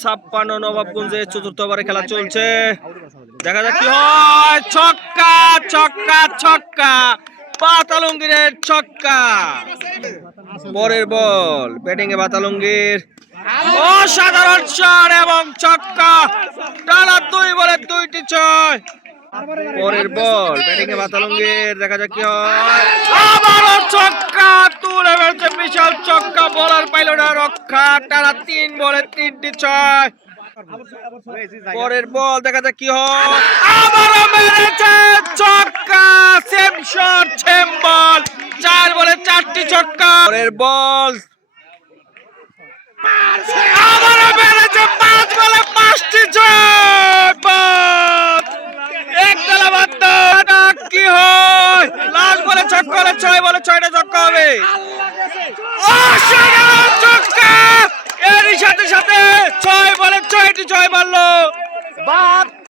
ছাপ্পান্ন নবাবগঞ্জে চতুর্থ ওভারে খেলা চলছে। দেখা যাক কি হয়। ছক্কা ছক্কা ছক্কা। পাতালঙ্গিরের ছক্কা। পরের বল ব্যাটিং এ পাতালঙ্গির অসাধারণ শট এবং ছক্কা। টানা দুই বলে দুইটি ছয়। পরের বল ব্যাটিং এ বাতালঙ্গের দেখা যাক কি হয়। রক্ষা টানা তিন বলে তিনটি ছয়। পরের বল, দেখা যাক কি হয়। আবারও মেরেছে ছক্কা সেম শট চার বলে চারটি ছক্কা। পরের বল। আবারও মেরেছে পাঁচ বলে পাঁচটি ছয়। পাঁচ। এক তালা বাদ কি হয়। লাস্ট বলে ছক্কা হলে ছয় বলে ছয়টা ছক্কা হবে অসাধারণ ছক্কা এরই সাথে সাথে ছয় বলে ছয়টি বলল। মারলো